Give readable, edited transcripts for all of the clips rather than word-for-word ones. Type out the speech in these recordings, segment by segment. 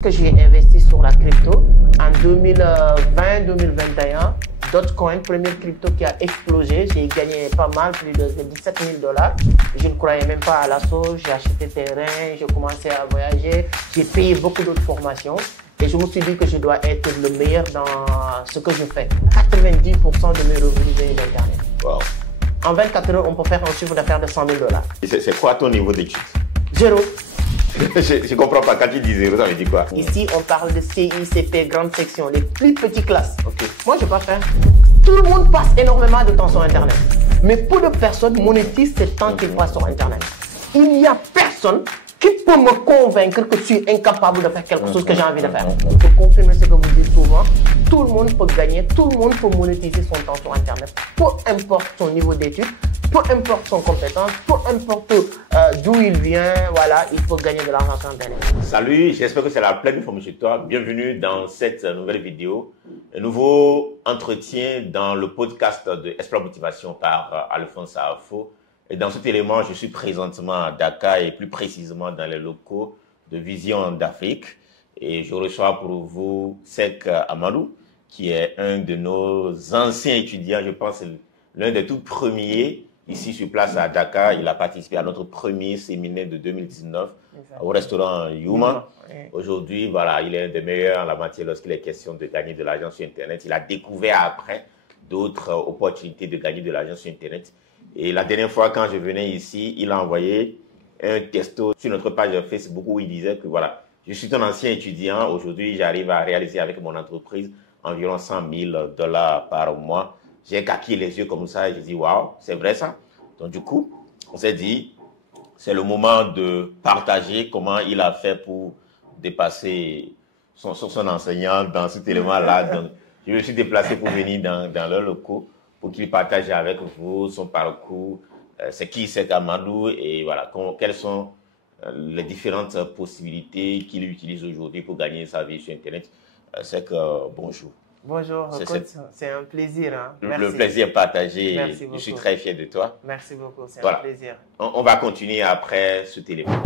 Que j'ai investi sur la crypto en 2020-2021. Dogecoin, première crypto qui a explosé. J'ai gagné pas mal, plus de 17 000 $. Je ne croyais même pas à l'assaut. J'ai acheté terrain, j'ai commencé à voyager. J'ai payé beaucoup d'autres formations. Et je me suis dit que je dois être le meilleur dans ce que je fais. 90% de mes revenus viennent d'Internet. Wow. En 24 heures, on peut faire un chiffre d'affaires de 100 000 $. C'est quoi ton niveau d'études? Zéro. Je comprends pas. Quand tu dis zéro, ça veut dire quoi? Ici, on parle de CICP, grande section, les plus petites classes. Ok. Moi, je ne vais pas faire. Tout le monde passe énormément de temps sur Internet. Mais peu de personnes monétisent ce temps qu'ils passent sur Internet. Il n'y a personne qui peut me convaincre que je suis incapable de faire quelque chose que j'ai envie de faire. Pour confirmer ce que vous dites souvent, tout le monde peut gagner, tout le monde peut monétiser son temps sur Internet. Peu importe son niveau d'études, peu importe son compétence, peu importe d'où il vient, voilà, il faut gagner de l'argent sur Internet. Salut, j'espère que c'est la pleine forme chez toi. Bienvenue dans cette nouvelle vidéo. Un nouveau entretien dans le podcast de Espoir Motivation par Alphonse Afo. Et dans cet élément, je suis présentement à Dakar et plus précisément dans les locaux de Vision d'Afrique. Et je reçois pour vous Seck Amadou, qui est un de nos anciens étudiants, je pense l'un des tout premiers ici sur place à Dakar. Il a participé à notre premier séminaire de 2019 au restaurant Yuma. Aujourd'hui, voilà, il est un des meilleurs en la matière lorsqu'il est question de gagner de l'argent sur Internet. Il a découvert après d'autres opportunités de gagner de l'argent sur Internet. Et la dernière fois, quand je venais ici, il a envoyé un texto sur notre page Facebook où il disait que voilà, je suis un ancien étudiant. Aujourd'hui, j'arrive à réaliser avec mon entreprise environ 100 000 $ par mois. J'ai caqué les yeux comme ça et j'ai dit, waouh, c'est vrai ça? Donc du coup, on s'est dit, c'est le moment de partager comment il a fait pour dépasser son enseignant dans cet élément-là. Donc, je me suis déplacé pour venir dans leurs locaux pour qu'il partage avec vous son parcours, c'est qui Seck Amadou et voilà, quelles sont les différentes possibilités qu'il utilise aujourd'hui pour gagner sa vie sur Internet. Seck, bonjour. Bonjour, c'est un plaisir. Hein. Le plaisir partagé. Merci beaucoup. Je suis très fier de toi. Merci beaucoup, c'est voilà. Un plaisir. On va continuer après ce téléphone.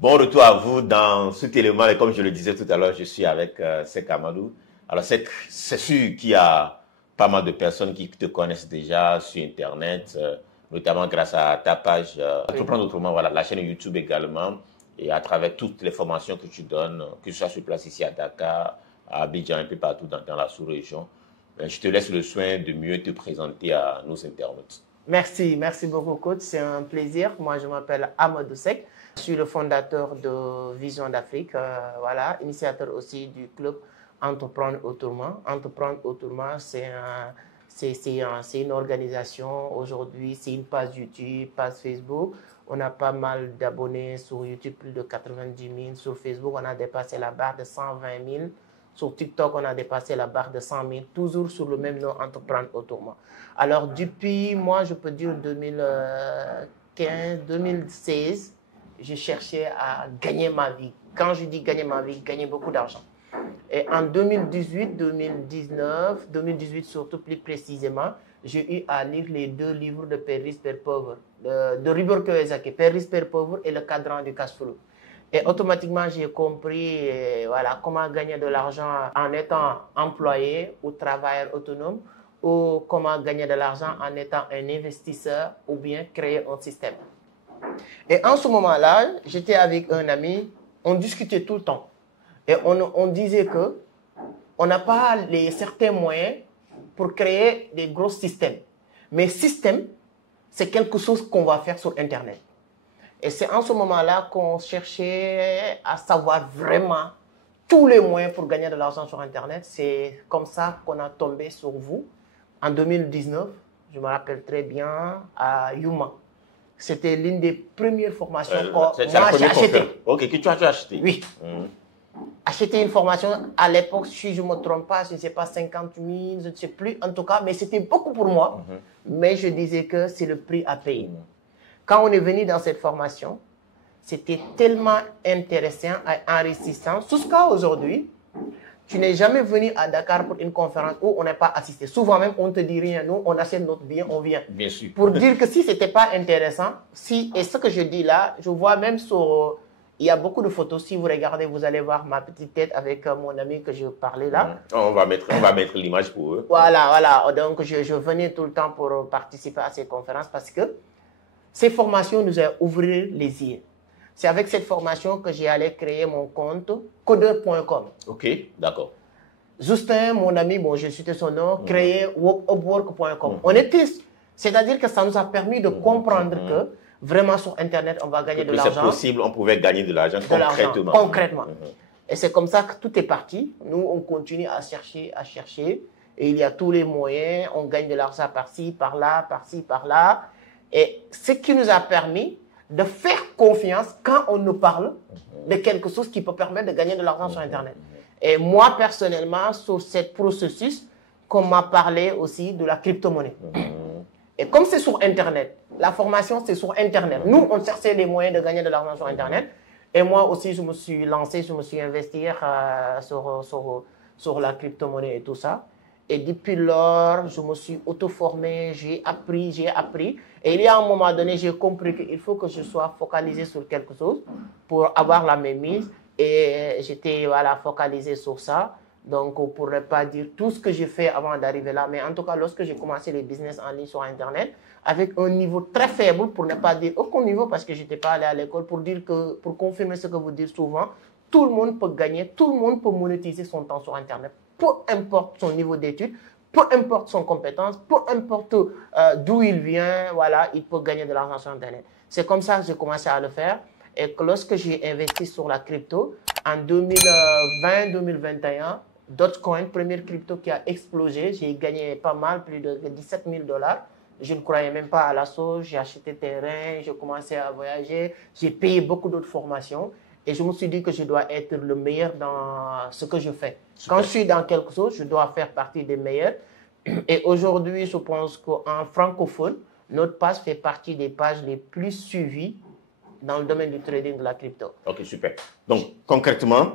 Bon retour à vous dans cet élément. Et comme je le disais tout à l'heure, je suis avec Seck Amadou. Alors Seck, c'est sûr qu'il y a pas mal de personnes qui te connaissent déjà sur Internet, notamment grâce à ta page Entreprendre Autrement, voilà, la chaîne YouTube également, et à travers toutes les formations que tu donnes, que ce soit sur place ici à Dakar, à Abidjan, un peu partout dans la sous-région. Je te laisse le soin de mieux te présenter à nos internautes. Merci beaucoup coach, c'est un plaisir. Moi je m'appelle Amadou Seck, je suis le fondateur de Vision d'Afrique, voilà, initiateur aussi du club Entreprendre Autrement. Entreprendre Autrement, c'est une organisation. Aujourd'hui, c'est une page YouTube, page Facebook. On a pas mal d'abonnés sur YouTube, plus de 90 000. Sur Facebook, on a dépassé la barre de 120 000. Sur TikTok, on a dépassé la barre de 100 000. Toujours sur le même nom, Entreprendre Autrement. Alors, depuis, moi, je peux dire 2015, 2016, je cherchais à gagner ma vie. Quand je dis gagner ma vie, gagner beaucoup d'argent. Et en 2018, 2019, 2018 surtout plus précisément, j'ai eu à lire les 2 livres de Père riche, Père pauvre, de Robert Kiyosaki, Père riche, Père pauvre et le cadran du cash flow. Et automatiquement, j'ai compris voilà, comment gagner de l'argent en étant employé ou travailleur autonome, ou comment gagner de l'argent en étant un investisseur ou bien créer un système. Et en ce moment-là, j'étais avec un ami, on discutait tout le temps. Et on disait qu'on n'a pas certains moyens pour créer des gros systèmes. Mais système, c'est quelque chose qu'on va faire sur Internet. Et c'est en ce moment-là qu'on cherchait à savoir vraiment tous les moyens pour gagner de l'argent sur Internet. C'est comme ça qu'on a tombé sur vous en 2019, je me rappelle très bien, à Yuma. C'était l'une des premières formations que moi j'ai achetées. Ok, que tu as acheté? Oui. Acheter une formation à l'époque, si je ne me trompe pas, je ne sais pas, 50 000, je ne sais plus en tout cas, mais c'était beaucoup pour moi. Mais je disais que c'est le prix à payer. Quand on est venu dans cette formation, c'était tellement intéressant et enrichissant. Jusqu'à aujourd'hui, Tu n'es jamais venu à Dakar pour une conférence où on n'a pas assisté. Souvent même, on ne te dit rien. Nous, on achète notre billet, on vient. Bien sûr. Pour dire que si ce n'était pas intéressant, et ce que je dis là, je vois même sur... Il y a beaucoup de photos. Si vous regardez, vous allez voir ma petite tête avec mon ami que je parlais là. On va mettre l'image pour eux. Voilà. Donc, je venais tout le temps pour participer à ces conférences parce que ces formations nous ont ouvert les yeux. C'est avec cette formation que j'ai allé créer mon compte codeur.com. Ok, d'accord. Justin, mon ami, bon, je citais son nom, créé upwork.com. C'est-à-dire que ça nous a permis de comprendre que vraiment sur Internet, on va gagner de l'argent. C'est possible, on pouvait gagner de l'argent concrètement. Concrètement. Et c'est comme ça que tout est parti. Nous, on continue à chercher. Et il y a tous les moyens. On gagne de l'argent par-ci, par-là, par-ci, par-là. Et ce qui nous a permis de faire confiance quand on nous parle de quelque chose qui peut permettre de gagner de l'argent sur Internet. Et moi, personnellement, sur ce processus, qu'on m'a parlé aussi de la crypto-monnaie. Et comme c'est sur Internet, la formation, c'est sur Internet. Nous, on cherchait les moyens de gagner de l'argent sur Internet. Et moi aussi, je me suis lancé, je me suis investi sur la crypto-monnaie et tout ça. Et depuis lors, je me suis auto-formé, j'ai appris. Et il y a un moment donné, j'ai compris qu'il faut que je sois focalisé sur quelque chose pour avoir la mainmise. Et j'étais focalisé sur ça. Donc, pour ne pas dire tout ce que j'ai fait avant d'arriver là. Mais en tout cas, lorsque j'ai commencé les business en ligne sur Internet, avec un niveau très faible, pour ne pas dire aucun niveau, parce que je n'étais pas allé à l'école, pour confirmer ce que vous dites souvent, tout le monde peut gagner, tout le monde peut monétiser son temps sur Internet. Peu importe son niveau d'études, peu importe son compétence, peu importe d'où il vient, voilà, il peut gagner de l'argent sur Internet. C'est comme ça que j'ai commencé à le faire. Et que lorsque j'ai investi sur la crypto, en 2020-2021, Dogecoin, première crypto qui a explosé, j'ai gagné pas mal, plus de 17 000 $. Je ne croyais même pas à la sauce, j'ai acheté terrain, j'ai commencé à voyager, j'ai payé beaucoup d'autres formations. Et je me suis dit que je dois être le meilleur dans ce que je fais. Super. Quand je suis dans quelque chose, je dois faire partie des meilleurs. Et aujourd'hui, je pense qu'en francophone, notre page fait partie des pages les plus suivies dans le domaine du trading de la crypto. Ok, super. Donc, concrètement,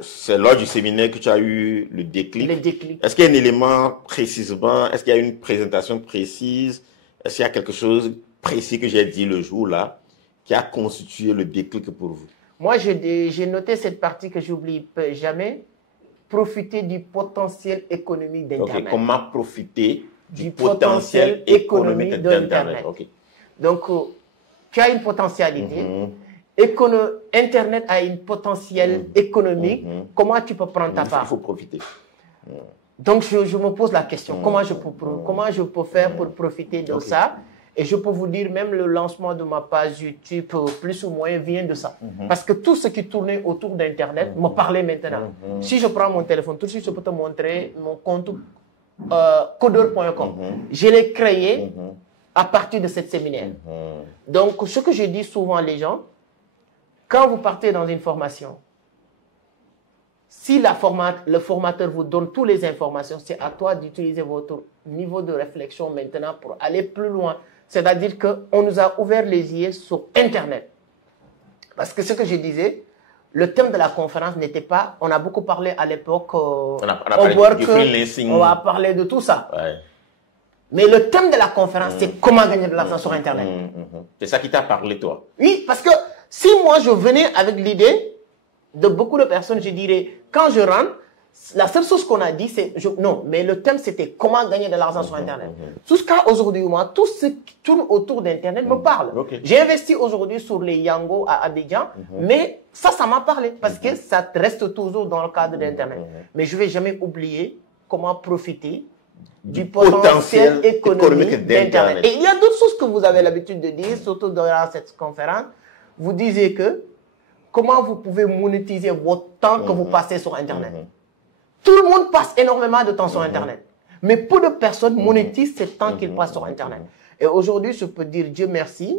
c'est lors du séminaire que tu as eu le déclic. Le déclic. Est-ce qu'il y a un élément précisément, est-ce qu'il y a une présentation précise, est-ce qu'il y a quelque chose précis que j'ai dit le jour-là qui a constitué le déclic pour vous? Moi, j'ai noté cette partie que j'oublie jamais, profiter du potentiel économique d'Internet. Okay. Comment profiter du potentiel économique d'Internet? Okay. Donc, tu as une potentialité. Internet a une potentiel économique. Comment tu peux prendre ta part? Il faut profiter. Donc, je me pose la question. Comment je peux faire pour profiter de ça? Et je peux vous dire, même le lancement de ma page YouTube, plus ou moins, vient de ça. Parce que tout ce qui tournait autour d'Internet me parlait maintenant. Si je prends mon téléphone, tout de suite, je peux te montrer mon compte codeur.com. Je l'ai créé à partir de cette séminaire. Donc, ce que je dis souvent à les gens, quand vous partez dans une formation, si le formateur vous donne toutes les informations, c'est à toi d'utiliser votre niveau de réflexion maintenant pour aller plus loin. C'est-à-dire qu'on nous a ouvert les yeux sur Internet. Parce que ce que je disais, le thème de la conférence n'était pas... On a beaucoup parlé à l'époque on a parlé du freelancing. On va parler de tout ça. Ouais. Mais le thème de la conférence, c'est comment gagner de l'argent sur Internet. C'est ça qui t'a parlé, toi? Oui, parce que si moi, je venais avec l'idée de beaucoup de personnes, je dirais, quand je rentre, la seule chose qu'on a dit, c'est... Non, mais le thème, c'était comment gagner de l'argent sur Internet. Jusqu'à aujourd'hui, moi, tout ce qui tourne autour d'Internet me parle. J'ai investi aujourd'hui sur les Yango à Abidjan, mais ça m'a parlé parce que ça reste toujours dans le cadre d'Internet. Mais je ne vais jamais oublier comment profiter du potentiel économique d'Internet. Et il y a d'autres choses que vous avez l'habitude de dire, surtout dans cette conférence. Vous disiez que comment vous pouvez monétiser votre temps que vous passez sur Internet. Tout le monde passe énormément de temps sur Internet. Mais peu de personnes monétisent ce temps qu'ils passent sur Internet. Et aujourd'hui, je peux dire Dieu merci,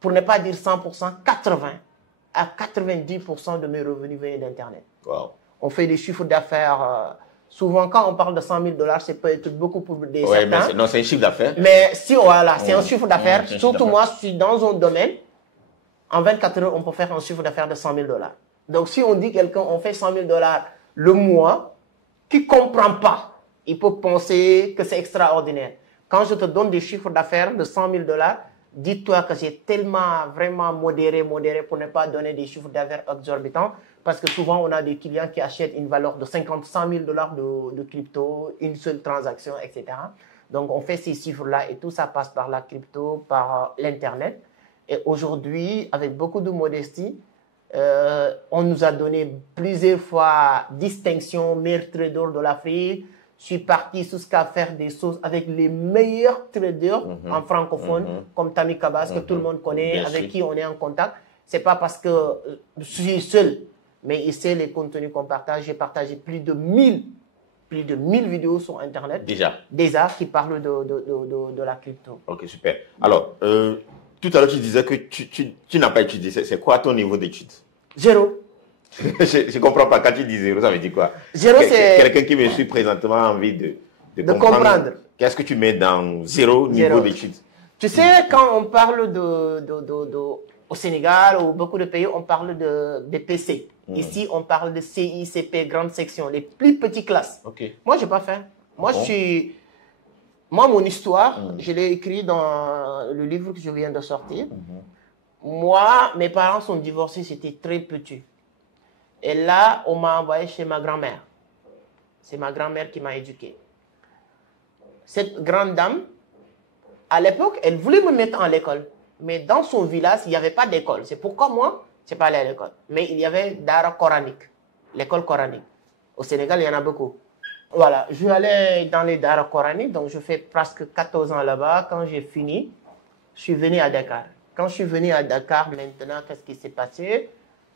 pour ne pas dire 100%, 80 à 90% de mes revenus viennent d'Internet. Wow. On fait des chiffres d'affaires. Souvent, quand on parle de 100 000 $, c'est peut-être beaucoup pour des certains. Non, c'est un chiffre d'affaires. Mais si, voilà, c'est un chiffre d'affaires. Surtout moi, je suis dans un domaine. En 24 heures, on peut faire un chiffre d'affaires de 100 000 $. Donc, si on dit quelqu'un, on fait 100 000 $, le moi, qui ne comprend pas, il peut penser que c'est extraordinaire. Quand je te donne des chiffres d'affaires de 100 000 $, dis-toi que c'est tellement vraiment modéré pour ne pas donner des chiffres d'affaires exorbitants. Parce que souvent, on a des clients qui achètent une valeur de 50, 100 000 $ de crypto, une seule transaction, etc. Donc, on fait ces chiffres-là et tout ça passe par la crypto, par l'Internet. Et aujourd'hui, avec beaucoup de modestie, on nous a donné plusieurs fois distinction, meilleur trader de l'Afrique. Je suis parti jusqu'à faire des choses avec les meilleurs traders en francophone, comme Tammy Kabas, que tout le monde connaît, avec qui on est en contact. C'est pas parce que je suis seul, mais il sait les contenus qu'on partage. J'ai partagé plus de 1000 vidéos sur Internet. Déjà, qui parlent de la crypto. Ok, super. Alors, tout à l'heure, tu disais que tu n'as pas étudié. C'est quoi ton niveau d'études? 0. Je ne comprends pas. Quand tu dis 0, ça veut dire quoi? 0, c'est... Quelqu'un qui me suit présentement a envie de comprendre. Qu'est-ce que tu mets dans 0 niveau d'études? Tu sais, quand on parle au Sénégal ou beaucoup de pays, on parle de PC. Ici, on parle de CICP, grande section, les plus petites classes. Moi, je n'ai pas fait. Moi, mon histoire, je l'ai écrit dans le livre que je viens de sortir. Moi, mes parents sont divorcés, c'était très petit. Et là, on m'a envoyé chez ma grand-mère. C'est ma grand-mère qui m'a éduqué. Cette grande dame, à l'époque, elle voulait me mettre à l'école. Mais dans son village, il n'y avait pas d'école. C'est pourquoi moi, je n'ai pas allé à l'école. Mais il y avait Dara coranique, l'école coranique. Au Sénégal, il y en a beaucoup. Voilà, je suis allé dans les Dara coraniques, donc je fais presque 14 ans là-bas. Quand j'ai fini, je suis venu à Dakar. Quand je suis venu à Dakar, maintenant, qu'est-ce qui s'est passé?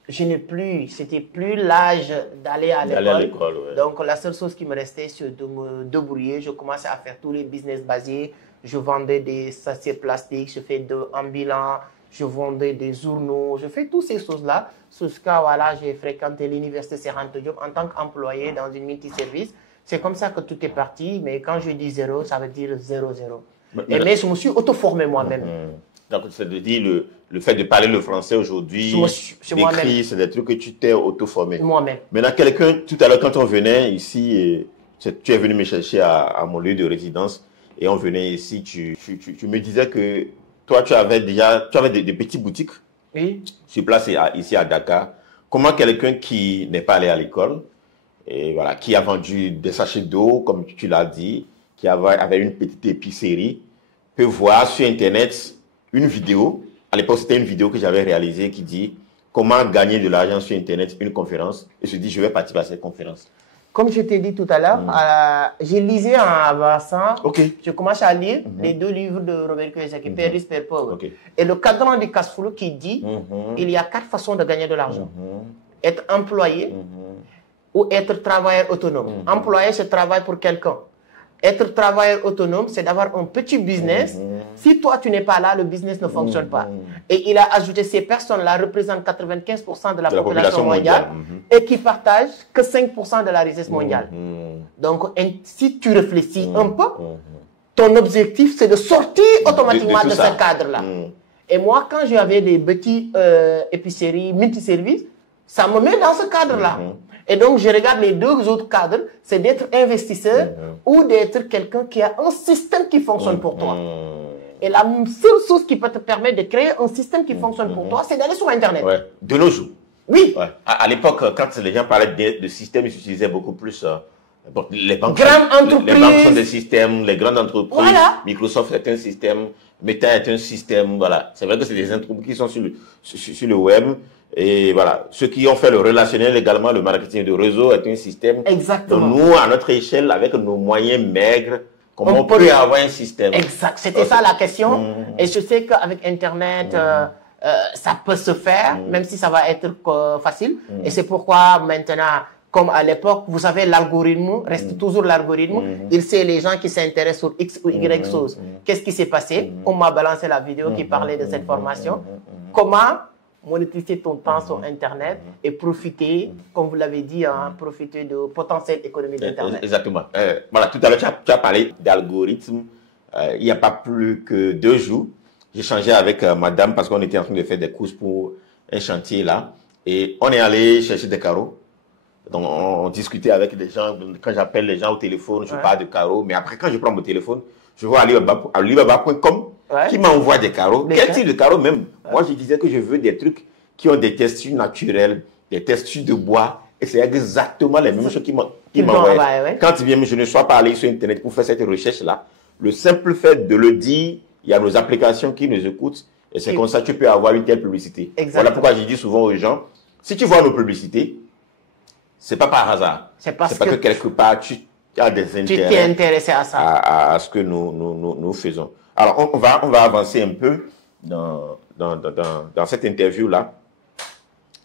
C'était plus l'âge d'aller à l'école. Ouais. Donc, la seule chose qui me restait, c'est de me débrouiller. Je commençais à faire tous les business basés. Je vendais des sachets plastiques, je fais de ambulants, je vendais des journaux, je fais toutes ces choses-là. Jusqu'à, voilà, j'ai fréquenté l'université Cheikh Anta Diop en tant qu'employé dans une multiservice. C'est comme ça que tout est parti. Mais quand je dis 0, ça veut dire 0. Mais je me suis auto-formé moi-même. Donc, ça veut dire le fait de parler le français aujourd'hui, d'écrire, c'est des trucs que tu t'es auto-formé. Moi-même. Maintenant, quelqu'un, tout à l'heure, quand on venait ici, tu es venu me chercher à mon lieu de résidence et on venait ici, tu me disais que toi, tu avais des petites boutiques sur place ici à Dakar. Comment quelqu'un qui n'est pas allé à l'école, et voilà, qui a vendu des sachets d'eau, comme tu l'as dit, qui avait une petite épicerie, peut voir sur Internet une vidéo. À l'époque, c'était une vidéo que j'avais réalisée qui dit comment gagner de l'argent sur Internet, une conférence. Et je dis, je vais participer à cette conférence. Comme je t'ai dit tout à l'heure, j'ai lisé en avançant. Je commence à lire les 2 livres de Robert Kiyosaki, Père riche, Père pauvre. Et le cadran du cash flow qui dit il y a 4 façons de gagner de l'argent. Être employé ou être travailleur autonome. Employé, c'est travail pour quelqu'un. Être travailleur autonome, c'est d'avoir un petit business. Si toi, tu n'es pas là, le business ne fonctionne pas. Et il a ajouté, ces personnes-là représentent 95% de la population mondiale et qui partagent que 5% de la richesse mondiale. Donc, si tu réfléchis un peu, ton objectif, c'est de sortir automatiquement de ce cadre-là. Et moi, quand j'avais des petits épiceries, multiservices, ça me met dans ce cadre-là. Et donc, je regarde les 2 autres cadres, c'est d'être investisseur ou d'être quelqu'un qui a un système qui fonctionne pour toi. Et la seule chose qui peut te permettre de créer un système qui fonctionne pour toi, c'est d'aller sur Internet. De nos jours. Oui. À l'époque, quand les gens parlaient de système, ils utilisaient beaucoup plus les banques. Grandes entreprises. Les banques sont des systèmes, les grandes entreprises. Voilà. Microsoft est un système, Meta est un système. Voilà. C'est vrai que c'est des entreprises qui sont sur le web. Et voilà, ceux qui ont fait le relationnel également, le marketing de réseau est un système. Exactement. Donc nous, à notre échelle, avec nos moyens maigres, comment on peut avoir un système? Exact. C'était ça la question. Et je sais qu'avec Internet, ça peut se faire, même si ça va être facile. Et c'est pourquoi maintenant, comme à l'époque, vous savez, l'algorithme reste toujours l'algorithme. Il sait les gens qui s'intéressent sur X ou Y choses. Qu'est-ce qui s'est passé? On m'a balancé la vidéo qui parlait de cette formation. Comment monétiser ton temps sur Internet et profiter, comme vous l'avez dit, profiter de potentiel économique d'Internet. Exactement. Voilà, tout à l'heure, tu as parlé d'algorithme. Il n'y a pas plus que 2 jours, j'ai changé avec madame parce qu'on était en train de faire des courses pour un chantier là. Et on est allé chercher des carreaux. Donc, on discutait avec des gens. Quand j'appelle les gens au téléphone, je parle de carreaux. Mais après, quand je prends mon téléphone, je vois alibaba.com qui m'envoie des carreaux. Quel type de carreaux même? Moi, je disais que je veux des trucs qui ont des textures naturelles, des textures de bois. Et c'est exactement les mêmes choses qui m'envoient. Quand je ne sois pas allé sur Internet pour faire cette recherche-là, le simple fait de le dire, il y a nos applications qui nous écoutent. Et c'est comme ça que tu peux avoir une telle publicité. Voilà pourquoi je dis souvent aux gens, si tu vois nos publicités, c'est pas par hasard. C'est parce que quelque part, tu as des intérêts. Tu t'es intéressé à ça. À ce que nous faisons. Alors, on va avancer un peu dans cette interview-là.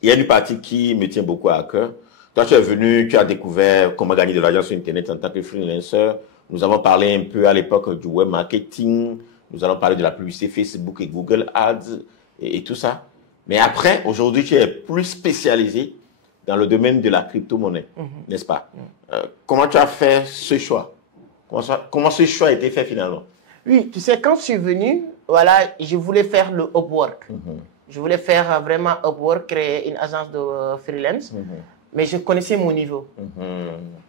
Il y a une partie qui me tient beaucoup à cœur. Toi, tu es venu, tu as découvert comment gagner de l'argent sur Internet en tant que freelancer. Nous avons parlé un peu à l'époque du web marketing. Nous allons parler de la publicité Facebook et Google Ads et tout ça. Mais après, aujourd'hui, tu es plus spécialisé dans le domaine de la crypto-monnaie, n'est-ce pas? Comment tu as fait ce choix? Comment ce choix a été fait finalement? Oui, tu sais, quand je suis venu, voilà, je voulais faire le Upwork. Je voulais faire vraiment Upwork, créer une agence de freelance. Mais je connaissais mon niveau.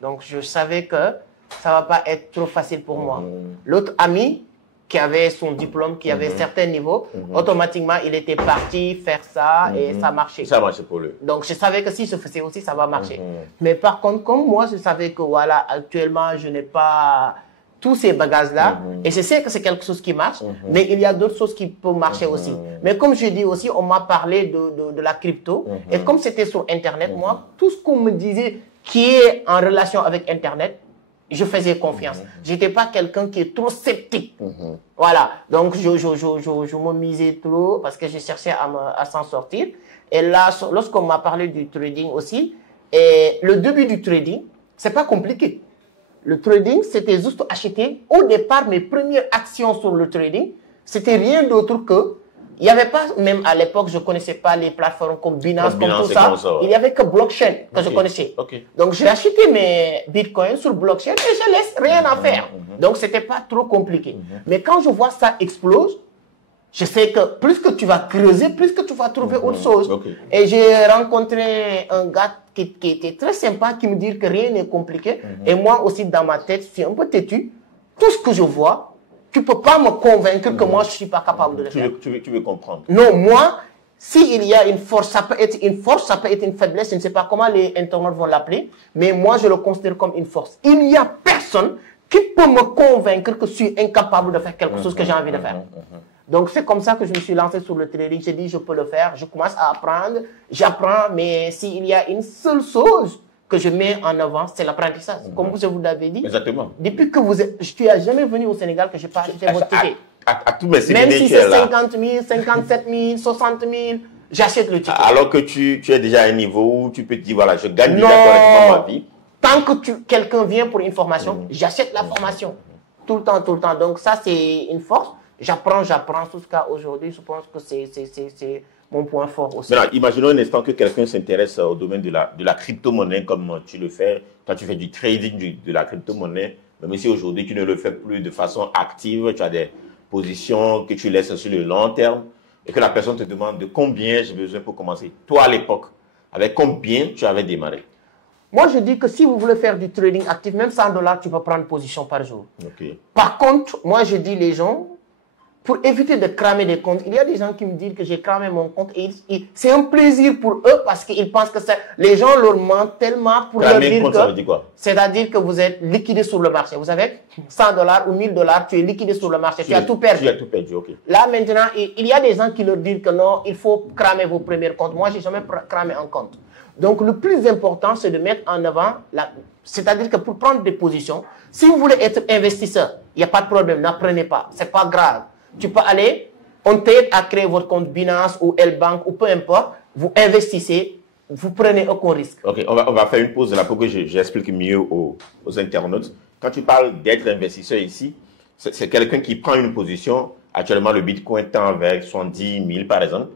Donc, je savais que ça ne va pas être trop facile pour moi. L'autre ami qui avait son diplôme, qui avait certains niveaux, automatiquement, il était parti faire ça et ça marchait. Ça marchait pour lui. Donc, je savais que si je faisais aussi, ça va marcher. Mais par contre, comme moi, je savais que voilà, actuellement, je n'ai pas tous ces bagages-là, et je sais que c'est quelque chose qui marche, mais il y a d'autres choses qui peuvent marcher aussi. Mais comme je dis aussi, on m'a parlé de la crypto, et comme c'était sur Internet, moi, tout ce qu'on me disait qui est en relation avec Internet, je faisais confiance. Je n'étais pas quelqu'un qui est trop sceptique. Voilà. Donc, je me misais trop parce que je cherchais à s'en sortir. Et là, lorsqu'on m'a parlé du trading aussi, et le début du trading, c'est pas compliqué. Le trading, c'était juste acheter. Au départ, mes premières actions sur le trading, c'était rien d'autre que il n'y avait pas, même à l'époque, je ne connaissais pas les plateformes comme Binance, comme tout ça. Il n'y avait que blockchain que je connaissais. Donc, j'ai acheté mes bitcoins sur blockchain et je laisse rien à faire. Donc, ce n'était pas trop compliqué. Mais quand je vois ça explose, je sais que plus que tu vas creuser, plus que tu vas trouver autre chose. Et j'ai rencontré un gars qui était très sympa, qui me dit que rien n'est compliqué. Et moi aussi, dans ma tête, je suis un peu têtu. Tout ce que je vois, tu ne peux pas me convaincre que moi, je ne suis pas capable de le faire. Tu veux comprendre. Non, moi, s'il y a une force, ça peut être une force, ça peut être une faiblesse. Je ne sais pas comment les internautes vont l'appeler. Mais moi, je le considère comme une force. Il n'y a personne qui peut me convaincre que je suis incapable de faire quelque chose que j'ai envie de faire. Donc, c'est comme ça que je me suis lancé sur le trading. J'ai dit, je peux le faire. Je commence à apprendre. J'apprends. Mais s'il y a une seule chose que je mets en avant, c'est l'apprentissage. Comme je vous l'avais dit. Exactement. Depuis que tu n'as jamais venu au Sénégal que je n'ai pas acheté votre ticket. À tous mes Même si c'est 50 000, 57 000, 60 000, j'achète le ticket. Alors que tu es déjà à un niveau où tu peux te dire, voilà, je gagne déjà correctement ma vie. Tant que quelqu'un vient pour une formation, j'achète la formation. Tout le temps, tout le temps. Donc ça, c'est une force. J'apprends. Jusqu'à aujourd'hui, je pense que c'est mon point fort aussi. Maintenant, imaginons un instant que quelqu'un s'intéresse au domaine de la crypto-monnaie comme tu le fais. Toi, tu fais du trading de la crypto-monnaie. Même si aujourd'hui, tu ne le fais plus de façon active, tu as des positions que tu laisses sur le long terme et que la personne te demande de combien j'ai besoin pour commencer. Toi, à l'époque, avec combien tu avais démarré? Moi, je dis que si vous voulez faire du trading actif, même 100 $, tu peux prendre position par jour. Par contre, moi, je dis les gens, pour éviter de cramer des comptes, il y a des gens qui me disent que j'ai cramé mon compte et c'est un plaisir pour eux parce qu'ils pensent que les gens leur mentent tellement pour leur dire que... Ça veut dire quoi? C'est-à-dire que vous êtes liquidé sur le marché. Vous avez 100 $ ou 1000 $, tu es liquidé sur le marché. Tu as tout perdu. Tu as tout perdu, ok. Là, maintenant, il y a des gens qui leur disent que non, il faut cramer vos premiers comptes. Moi, je n'ai jamais cramé un compte. Donc, le plus important, c'est de mettre en avant, c'est-à-dire que pour prendre des positions, si vous voulez être investisseur, il n'y a pas de problème, n'apprenez pas, ce n'est pas grave. Tu peux aller, on t'aide à créer votre compte Binance ou L-Bank ou peu importe, vous investissez, vous prenez aucun risque. Ok, on va faire une pause là pour que j'explique mieux aux internautes. Quand tu parles d'être investisseur ici, c'est quelqu'un qui prend une position. Actuellement, le Bitcoin tend avec 70 000 par exemple.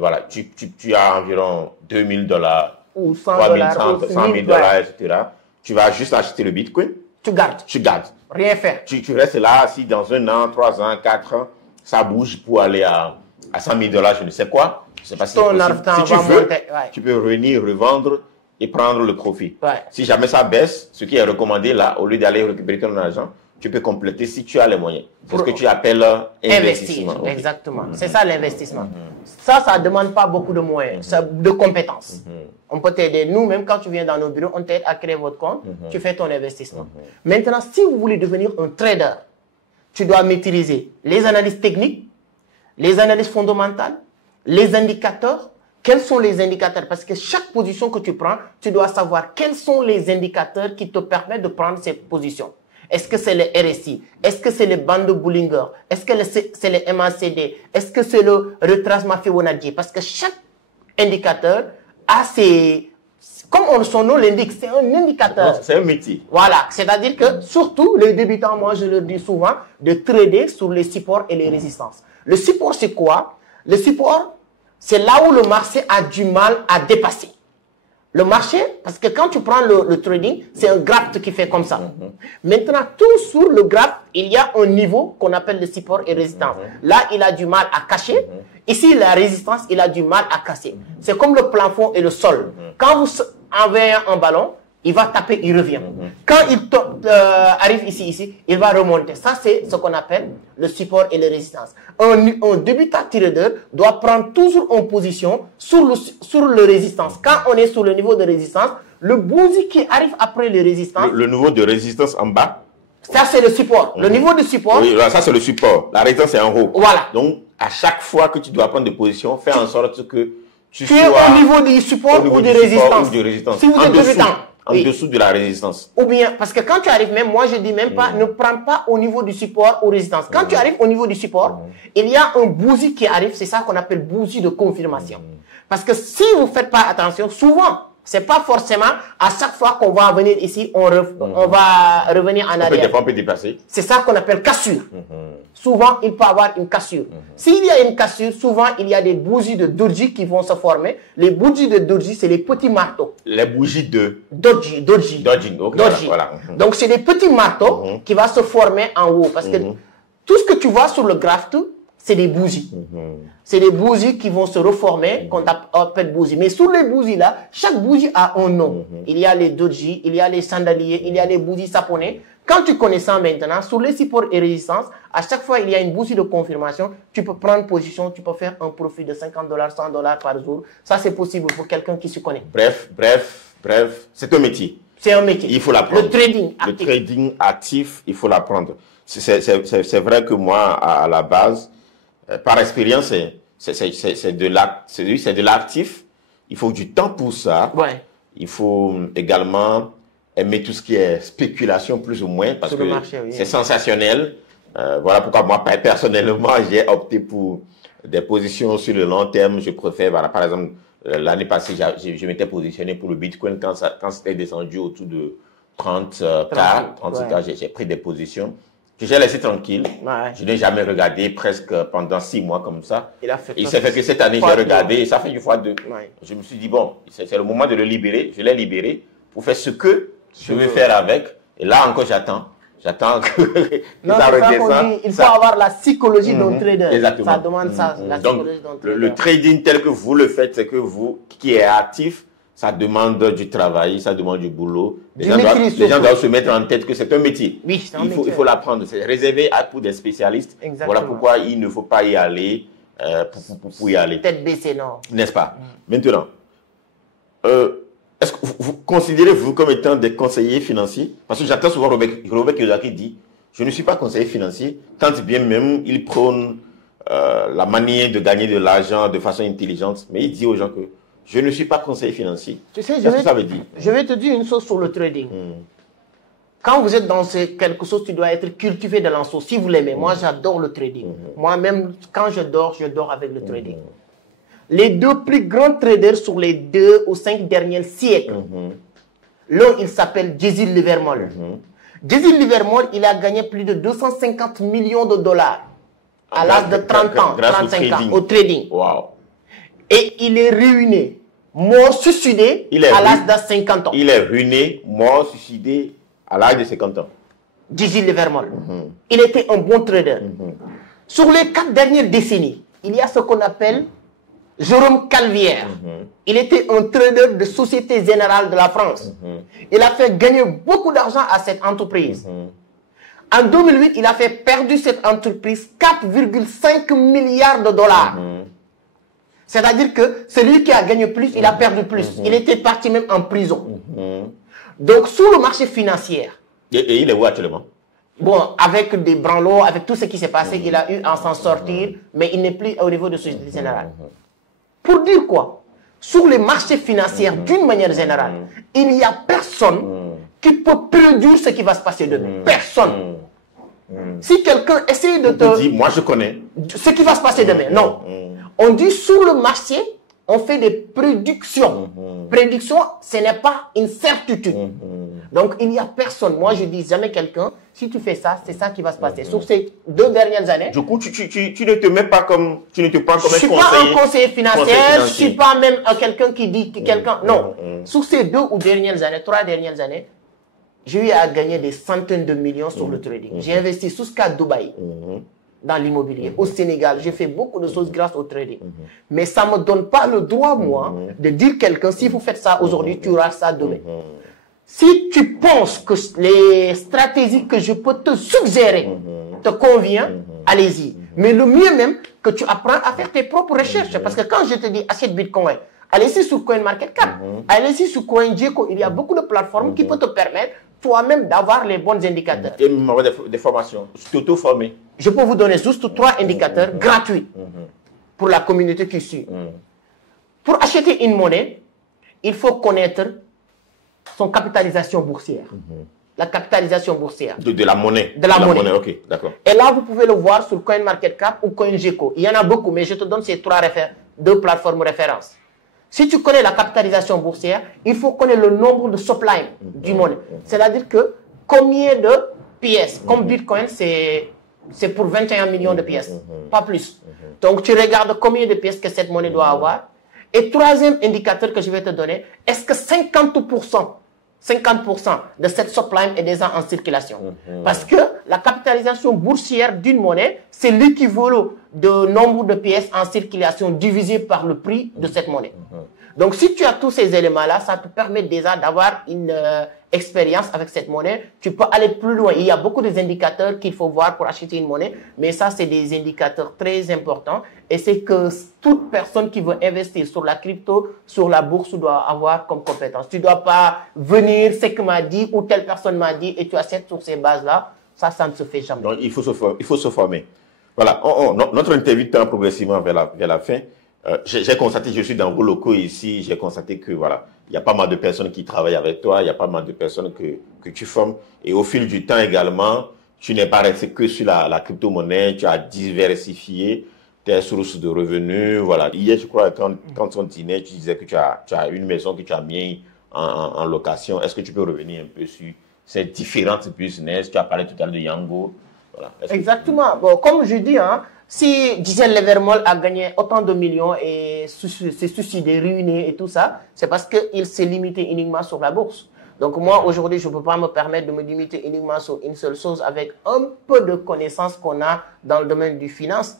Voilà, tu as environ 2 000 $. Ou 100 $, 100 000 $, etc. Tu vas juste acheter le Bitcoin. Tu gardes. Tu gardes. Rien faire. Tu restes là, si dans 1 an, 3 ans, 4 ans, ça bouge pour aller à 100 000 $, je ne sais quoi. Je ne sais pas si c'est possible. Si tu veux, tu peux revenir, revendre et prendre le profit. Ouais. Si jamais ça baisse, ce qui est recommandé là, au lieu d'aller récupérer ton argent, tu peux compléter si tu as les moyens. C'est ce que tu appelles investissement. Investir, exactement. C'est ça l'investissement. Ça ne demande pas beaucoup de moyens, de compétences. On peut t'aider. Nous, même quand tu viens dans nos bureaux, on t'aide à créer votre compte, tu fais ton investissement. Maintenant, si vous voulez devenir un trader, tu dois maîtriser les analyses techniques, les analyses fondamentales, les indicateurs. Quels sont les indicateurs? Parce que chaque position que tu prends, tu dois savoir quels sont les indicateurs qui te permettent de prendre cette position. Est-ce que c'est le RSI? Est-ce que c'est les bandes de Bollinger? Est-ce que c'est le MACD? Est-ce que c'est le retracement Fibonacci? Parce que chaque indicateur a ses... Comme son nom l'indique, c'est un indicateur. C'est un métier. Voilà. C'est-à-dire que, surtout, les débutants, moi, je leur dis souvent de trader sur les supports et les résistances. Le support, c'est quoi? Le support, c'est là où le marché a du mal à dépasser. Le marché, parce que quand tu prends le trading, c'est un graphe qui fait comme ça. Maintenant, tout sur le graphe, il y a un niveau qu'on appelle le support et résistance. Là, il a du mal à cacher. Ici, la résistance, il a du mal à casser. C'est comme le plafond et le sol. Quand vous envoyez un ballon, il va taper, il revient. Quand il arrive ici, il va remonter. Ça, c'est ce qu'on appelle le support et la résistance. Un débutant trader doit prendre toujours en position sur le résistance. Quand on est sur le niveau de résistance, le bougie qui arrive après les résistances... Le niveau de résistance en bas. Ça, c'est le support. Le niveau de support... Oui, ça, c'est le support. La résistance, c'est en haut. Voilà. Donc, à chaque fois que tu dois prendre des positions, fais en sorte que tu sois... au niveau du support ou de résistance. Si vous êtes débutant. En dessous de la résistance. Ou bien, parce que quand tu arrives même, moi je dis même pas, ne prends pas au niveau du support ou résistance. Quand tu arrives au niveau du support, il y a un bougie qui arrive, c'est ça qu'on appelle bougie de confirmation. Parce que si vous ne faites pas attention, souvent, c'est pas forcément à chaque fois qu'on va venir ici, on va revenir en arrière. On peut dépasser. C'est ça qu'on appelle cassure. Souvent, il peut y avoir une cassure. S'il y a une cassure, souvent, il y a des bougies de doji qui vont se former. Les bougies de doji, c'est les petits marteaux. Les bougies de doji. Doji, ok, doji. Voilà. Donc, c'est des petits marteaux qui vont se former en haut. Parce que tout ce que tu vois sur le graphe, c'est des bougies. C'est des bougies qui vont se reformer, qu'on appelle bougies. Mais sur les bougies-là, chaque bougie a un nom. Il y a les doji, il y a les chandeliers, il y a les bougies saponnées. Quand tu connais ça maintenant, sur les supports et résistances, à chaque fois, il y a une bougie de confirmation. Tu peux prendre position, tu peux faire un profit de $50, $100 par jour. Ça, c'est possible pour quelqu'un qui se connaît. Bref, c'est un métier. C'est un métier. Il faut l'apprendre. Le trading actif. Le trading actif, il faut l'apprendre. C'est vrai que moi, à la base, par expérience, c'est de l'actif. Il faut du temps pour ça. Ouais. Il faut également aimer tout ce qui est spéculation plus ou moins parce que c'est sensationnel. Voilà pourquoi moi, personnellement, j'ai opté pour des positions sur le long terme. Je préfère, voilà, par exemple, l'année passée, je m'étais positionné pour le Bitcoin quand c'était descendu autour de 30K, j'ai pris des positions que j'ai laissé tranquille. Ouais. Je n'ai jamais regardé presque pendant 6 mois comme ça. Il s'est fait que cette année, j'ai regardé et ça fait du fois 2. Ouais. Je me suis dit, bon, c'est le moment de le libérer. Je l'ai libéré pour faire ce que je veux faire avec. Et là encore, j'attends que ça redescende. Il faut avoir la psychologie d'un trader. Exactement. Ça demande ça, la psychologie d'un trader. Le trading tel que vous le faites, c'est que vous, qui est actif, ça demande du travail, ça demande du boulot. Les gens doivent se mettre en tête que c'est un métier. Oui, c'est un métier. Il faut l'apprendre. C'est réservé pour des spécialistes. Exactement. Voilà pourquoi il ne faut pas y aller pour y aller. Tête baissée, non. N'est-ce pas? Maintenant, est-ce que vous considérez vous comme étant des conseillers financiers? Parce que j'entends souvent Robert Kiyosaki dit, je ne suis pas conseiller financier, tant bien même il prône la manière de gagner de l'argent de façon intelligente, mais il dit aux gens que je ne suis pas conseiller financier. Tu sais, qu'est-ce que ça veut dire? Je vais te dire une chose sur le trading. Quand vous êtes dans quelque chose, tu dois être cultivé dans la chose. Si vous l'aimez, moi j'adore le trading. Moi-même, quand je dors avec le trading. Les 2 plus grands traders sur les 2 ou 5 derniers siècles, l'un, il s'appelle Jesse Livermore. Jesse Livermore, il a gagné plus de 250 millions de dollars à l'âge de 30 ans, 35 ans, au trading. Wow. Et il est ruiné, mort, suicidé à l'âge de 50 ans. Il est ruiné, mort, suicidé à l'âge de 50 ans. Jesse Livermore. Il était un bon trader. Sur les 4 dernières décennies, il y a ce qu'on appelle Jérôme Calvière. Il était un trader de Société Générale de la France. Il a fait gagner beaucoup d'argent à cette entreprise. En 2008, il a fait perdre cette entreprise 4,5 milliards de dollars. C'est-à-dire que celui qui a gagné plus, il a perdu plus. Il était parti même en prison. Donc, sur le marché financier. Et il est où actuellement? Bon, avec des branlots, avec tout ce qui s'est passé, il a eu à s'en sortir, mais il n'est plus au niveau de Société Générale. Pour dire quoi? Sur les marchés financiers, d'une manière générale, il n'y a personne qui peut prédire ce qui va se passer demain. Personne. Si quelqu'un essaie de te... dire, moi je connais. Ce qui va se passer demain. Non. On dit sur le marché, on fait des prédictions. Prédiction, ce n'est pas une certitude. Donc, il n'y a personne. Moi, je dis jamais quelqu'un, si tu fais ça, c'est ça qui va se passer. Sur ces 2 dernières années. Du coup, tu ne te mets pas comme, tu ne te prends comme un conseiller. Je ne suis pas un conseiller financier, je ne suis pas même quelqu'un qui dit que quelqu'un, non. Sur ces 2 ou dernières années, 3 dernières années, j'ai eu à gagner des centaines de millions sur le trading. J'ai investi jusqu'à Dubaï. Dans l'immobilier. Au Sénégal, j'ai fait beaucoup de choses grâce au trading. Mais ça ne me donne pas le droit, moi, de dire quelqu'un, si vous faites ça aujourd'hui, tu auras ça demain. Si tu penses que les stratégies que je peux te suggérer te conviennent, allez-y. Mais le mieux même, que tu apprends à faire tes propres recherches. Parce que quand je te dis achète Bitcoin, allez-y sur CoinMarketCap, allez-y sur CoinGecko, il y a beaucoup de plateformes qui peuvent te permettre toi-même d'avoir les bons indicateurs. Et des formations, t'auto-former. Je peux vous donner juste 3 indicateurs gratuits pour la communauté qui suit. Pour acheter une monnaie, il faut connaître son capitalisation boursière. La capitalisation boursière. De la monnaie. De la monnaie. Ok, d'accord. Et là, vous pouvez le voir sur CoinMarketCap ou CoinGecko. Il y en a beaucoup, mais je te donne ces 2 plateformes références. Si tu connais la capitalisation boursière, il faut connaître le nombre de supply du monnaie. C'est-à-dire que combien de pièces, comme Bitcoin, c'est pour 21 millions de pièces, pas plus. Donc, tu regardes combien de pièces que cette monnaie doit avoir. Et 3e indicateur que je vais te donner, est-ce que 50% de cette supply est déjà en circulation? Parce que la capitalisation boursière d'une monnaie, c'est l'équivalent de nombre de pièces en circulation divisé par le prix de cette monnaie. Donc, si tu as tous ces éléments-là, ça te permet déjà d'avoir une expérience avec cette monnaie. Tu peux aller plus loin. Il y a beaucoup d'indicateurs qu'il faut voir pour acheter une monnaie, mais ça, c'est des indicateurs très importants. Et c'est que toute personne qui veut investir sur la crypto, sur la bourse, doit avoir comme compétence. Tu ne dois pas venir, ce que m'a dit ou telle personne m'a dit, et tu achètes sur ces bases-là. Ça ne se fait jamais. Donc, il faut se former. Voilà, notre interview tend progressivement vers la fin. J'ai constaté, je suis dans vos locaux ici, j'ai constaté que voilà, il y a pas mal de personnes qui travaillent avec toi, il y a pas mal de personnes que tu formes. Et au fil du temps également, tu n'es pas resté que sur la crypto-monnaie, tu as diversifié tes sources de revenus. Voilà. Hier, je crois, quand on dînait, tu disais que tu as une maison que tu as mis en location. Est-ce que tu peux revenir un peu sur ces différentes business? Tu as parlé tout à l'heure de Yango. Voilà. Exactement. Bon, comme je dis, hein, si Gisèle Levermol a gagné autant de millions et s'est suicidé, ruiné et tout ça, c'est parce qu'il s'est limité uniquement sur la bourse. Donc moi, aujourd'hui, je ne peux pas me permettre de me limiter uniquement sur une seule chose avec un peu de connaissances qu'on a dans le domaine du finance.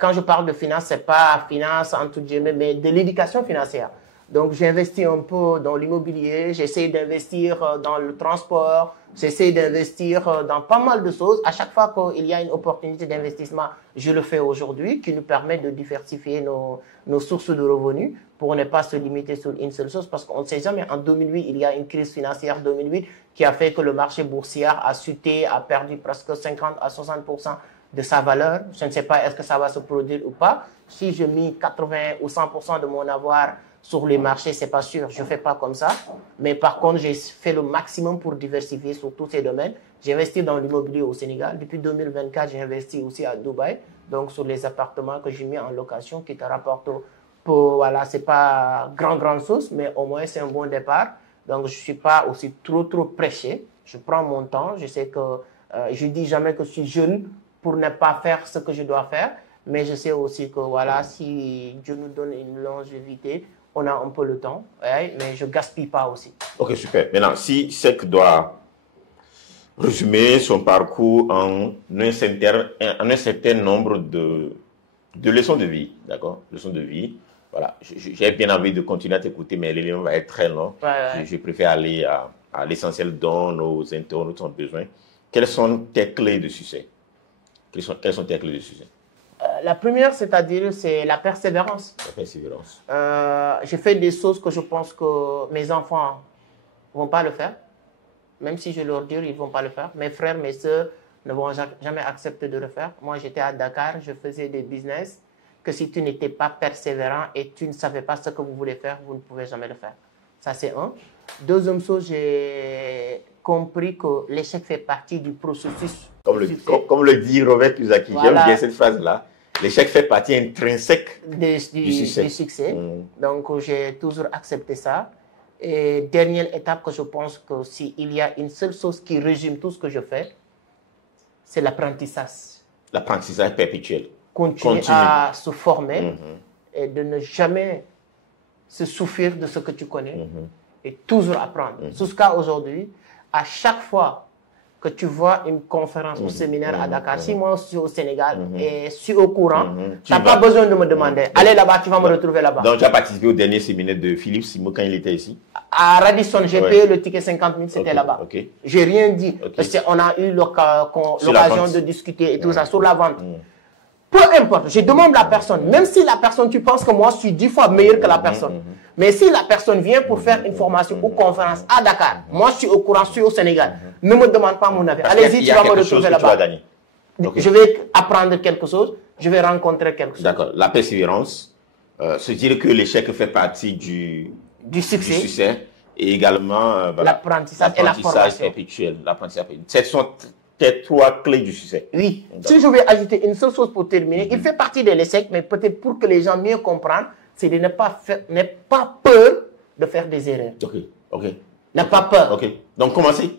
Quand je parle de finance, ce n'est pas finance entre guillemets, mais de l'éducation financière. Donc j'investis un peu dans l'immobilier, j'essaie d'investir dans le transport, j'essaie d'investir dans pas mal de choses. À chaque fois qu'il y a une opportunité d'investissement, je le fais aujourd'hui, qui nous permet de diversifier nos sources de revenus pour ne pas se limiter sur une seule chose. Parce qu'on ne sait jamais, en 2008, il y a une crise financière 2008 qui a fait que le marché boursier a chuté, a perdu presque 50 à 60% de sa valeur. Je ne sais pas est-ce que ça va se produire ou pas. Si je mets 80 ou 100% de mon avoir sur les marchés, c'est pas sûr, je fais pas comme ça. Mais par contre, j'ai fait le maximum pour diversifier sur tous ces domaines. J'ai investi dans l'immobilier au Sénégal. Depuis 2024, j'ai investi aussi à Dubaï. Donc, sur les appartements que j'ai mis en location qui te rapportent, voilà, c'est pas grande chose, mais au moins c'est un bon départ. Donc, je suis pas aussi trop pressé. Je prends mon temps. Je sais que, je dis jamais que je suis jeune pour ne pas faire ce que je dois faire. Mais je sais aussi que, voilà, si Dieu nous donne une longévité, on a un peu le temps, ouais, mais je ne gaspille pas aussi. Ok, super. Maintenant, si Seck doit résumer son parcours en un certain nombre de leçons de vie, d'accord? Leçons de vie. voilà, j'ai bien envie de continuer à t'écouter, mais l'élément va être très long. Je préfère aller à l'essentiel dont nos internautes ont besoin. Quelles sont tes clés de succès? Quelles sont tes clés de succès? La première, c'est la persévérance. La persévérance. J'ai fait des choses que je pense que mes enfants ne vont pas le faire. Même si je leur dis, ils ne vont pas le faire. Mes frères, mes soeurs ne vont jamais accepter de le faire. Moi, j'étais à Dakar, je faisais des business que si tu n'étais pas persévérant et tu ne savais pas ce que vous voulez faire, vous ne pouvez jamais le faire. Ça, c'est un. Deuxième chose, j'ai compris que l'échec fait partie du processus. Comme le dit Robert Kiyosaki, j'aime bien cette phrase-là. L'échec fait partie intrinsèque du succès. Donc, j'ai toujours accepté ça. Et dernière étape que je pense que s'il y a une seule chose qui résume tout ce que je fais, c'est l'apprentissage. L'apprentissage perpétuel. Continuer à se former et de ne jamais se souffrir de ce que tu connais et toujours apprendre. Jusqu'à aujourd'hui, à chaque fois que tu vois une conférence ou séminaire à Dakar, si moi je suis au Sénégal et je suis au courant, tu n'as pas besoin de me demander. Allez là-bas, tu vas me retrouver là-bas. Donc tu as participé au dernier séminaire de Philippe Simon quand il était ici? À Radisson, j'ai payé le ticket 50 000, c'était là-bas. J'ai rien dit. Parce qu'on a eu l'occasion de discuter et tout ça sur la vente. Peu importe, je demande à la personne, même si la personne, tu penses que moi je suis 10 fois meilleur que la personne, mais si la personne vient pour faire une formation ou conférence à Dakar, moi je suis au courant, je suis au Sénégal, ne me demande pas mon avis. Allez-y, tu vas me retrouver là-bas. Je vais apprendre quelque chose, je vais rencontrer quelque chose. D'accord, la persévérance, se dire que l'échec fait partie du succès et également l'apprentissage et la formation perpétuel. Cette sont tes 3 clés du succès. Oui. Si je vais ajouter une seule chose pour terminer, il fait partie de l'échec, mais peut-être pour que les gens mieux comprennent, c'est de ne pas peur de faire des erreurs. Ok. N'a pas peur. Ok. Donc commencez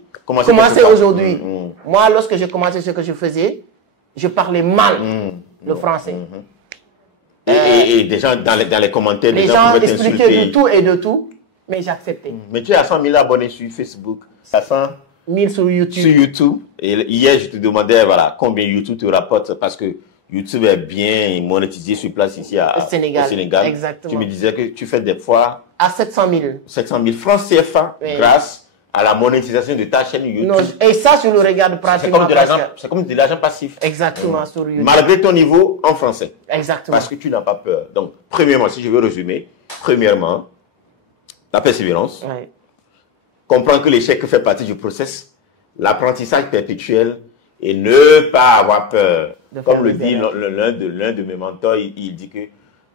aujourd'hui. Moi, lorsque j'ai commencé ce que je faisais, je parlais mal le français. Et des gens dans les commentaires, les gens expliquaient de tout et de tout, mais j'acceptais. Mais tu as 100 000 abonnés sur Facebook, 100 000 sur YouTube. Et hier, je te demandais combien YouTube te rapporte parce que YouTube est bien monétisé sur place ici au Sénégal. Exactement. Tu me disais que tu fais des fois à 700 000. 700 000 francs CFA grâce à la monétisation de ta chaîne YouTube. Non, et ça, je le regarde pratiquement. C'est comme de l'argent passif. Exactement, sur YouTube. Malgré ton niveau en français. Exactement. Parce que tu n'as pas peur. Donc, premièrement, si je veux résumer, la persévérance. Comprendre que l'échec fait partie du process, l'apprentissage perpétuel et ne pas avoir peur. Comme le dit l'un de mes mentors, il dit que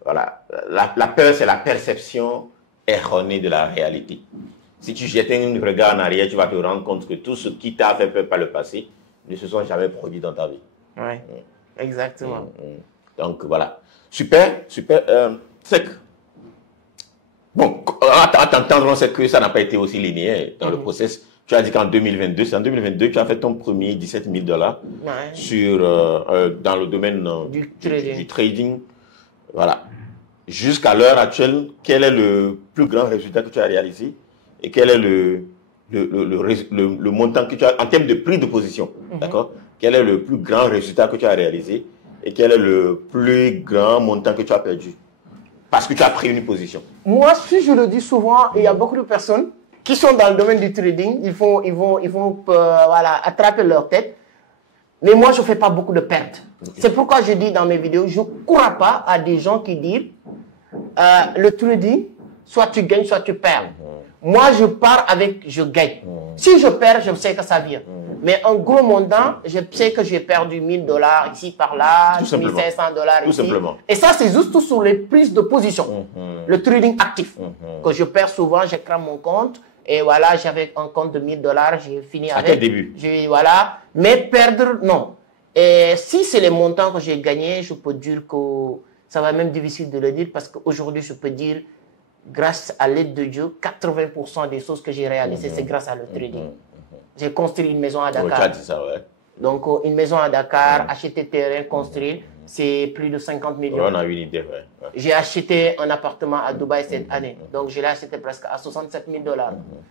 la peur, c'est la perception erronée de la réalité. Si tu jettes un regard en arrière, tu vas te rendre compte que tout ce qui t'a fait peur par le passé ne se sont jamais produits dans ta vie. Oui, exactement. Donc voilà. Super. C'est que bon, à t'entendre, on sait que ça n'a pas été aussi linéaire dans le process. Tu as dit qu'en 2022, c'est en 2022 que tu as fait ton premier 17 000 $ dans le domaine du trading. Voilà. Jusqu'à l'heure actuelle, quel est le plus grand résultat que tu as réalisé et quel est le montant que tu as en termes de prix de position? D'accord? Quel est le plus grand résultat que tu as réalisé et quel est le plus grand montant que tu as perdu? Parce que tu as pris une position. Moi, si je le dis souvent, il y a beaucoup de personnes qui sont dans le domaine du trading, ils vont attraper leur tête. Mais moi, je ne fais pas beaucoup de pertes. C'est pourquoi je dis dans mes vidéos, je ne cours pas à des gens qui disent le trading, soit tu gagnes, soit tu perds. Moi, je pars avec je gagne. Si je perds, je sais que ça vient. Mais en gros montant, je sais que j'ai perdu 1 000 $ ici, par là, 1 500 $ ici. Simplement. Et ça, c'est juste sur les prises de position. Le trading actif. Que je perds souvent, je crame mon compte. Et voilà, j'avais un compte de 1 000 $, j'ai fini avec. À quel début? Mais perdre, non. Et si c'est les montants que j'ai gagnés, je peux dire que ça va même difficile de le dire parce qu'aujourd'hui, je peux dire, grâce à l'aide de Dieu, 80% des choses que j'ai réalisées, c'est grâce à le trading. J'ai construit une maison à Dakar. Tu as dit ça, ouais. Donc, une maison à Dakar, acheter terrain, construire. c'est plus de 50 millions. On a une idée, ouais. J'ai acheté un appartement à Dubaï cette année. Donc, je l'ai acheté presque à 67 000 $.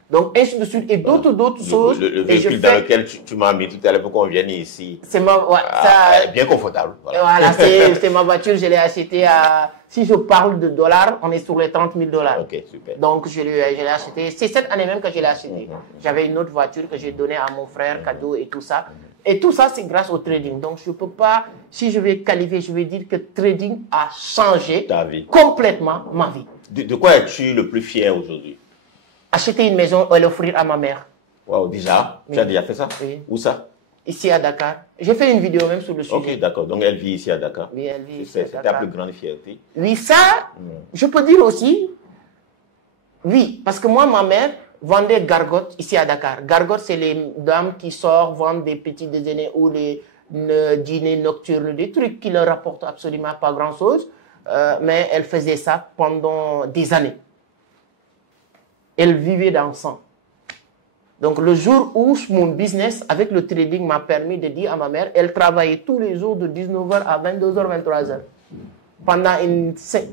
Donc, ainsi de suite. Et d'autres choses. Le véhicule dans lequel tu m'as mis tout à l'heure pour qu'on vienne ici. C'est ma... Ouais, elle est bien confortable. Voilà, c'est ma voiture. Je l'ai achetée à... Si je parle de dollars, on est sur les 30 000 $. Ok, super. Donc, je l'ai acheté. C'est cette année même que je l'ai acheté. J'avais une autre voiture que j'ai donnée à mon frère, cadeau et tout ça. Et tout ça, c'est grâce au trading. Donc, je ne peux pas, si je vais qualifier, je vais dire que trading a changé ta vie. Complètement ma vie. De quoi es-tu le plus fier aujourd'hui? Acheter une maison et l'offrir à ma mère. Wow, déjà? Oui. Tu as déjà fait ça? Oui. Où ça? Ici à Dakar. J'ai fait une vidéo même sur le sujet. Ok, d'accord. Donc, elle vit ici à Dakar. Oui, elle vit ici à Dakar. C'est ta plus grande fierté? Oui, ça, je peux dire aussi, oui, parce que moi, ma mère vendait gargotes ici à Dakar. Gargotes, c'est les dames qui sortent, vendent des petits déjeuners ou les dîners nocturnes, des trucs qui leur rapportent absolument pas grand-chose. Mais elle faisait ça pendant des années. Elle vivait dans ça. Donc, le jour où mon business avec le trading m'a permis de dire à ma mère, elle travaillait tous les jours de 19h à 22h, 23h. Pendant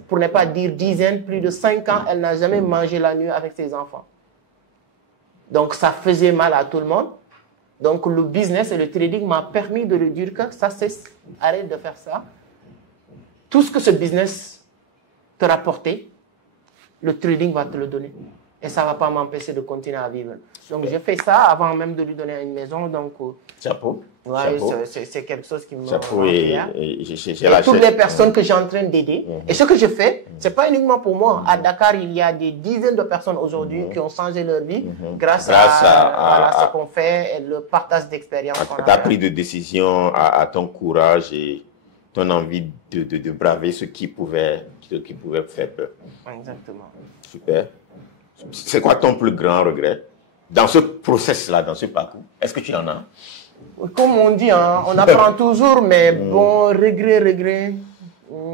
pour ne pas dire dizaine, plus de 5 ans, elle n'a jamais mangé la nuit avec ses enfants. Donc, ça faisait mal à tout le monde. Donc, le business et le trading m'a permis de lui dire que ça cesse, arrête de faire ça. Tout ce que ce business te rapportait, le trading va te le donner. Et ça ne va pas m'empêcher de continuer à vivre. Donc, j'ai fait ça avant même de lui donner une maison. Donc, chapeau. Ouais, c'est quelque chose qui me... Chapeau et toutes les personnes que j'ai en train d'aider. Et ce que je fais, ce n'est pas uniquement pour moi. À Dakar, il y a des dizaines de personnes aujourd'hui qui ont changé leur vie grâce à ce qu'on fait et le partage d'expérience qu'on a. Tu as pris de décision, à ton courage et ton envie de braver ce qui pouvait faire peur. Exactement. Super. C'est quoi ton plus grand regret dans ce process-là, dans ce parcours? Est-ce que tu en as? Comme on dit, hein, on apprend toujours, mais bon, regret.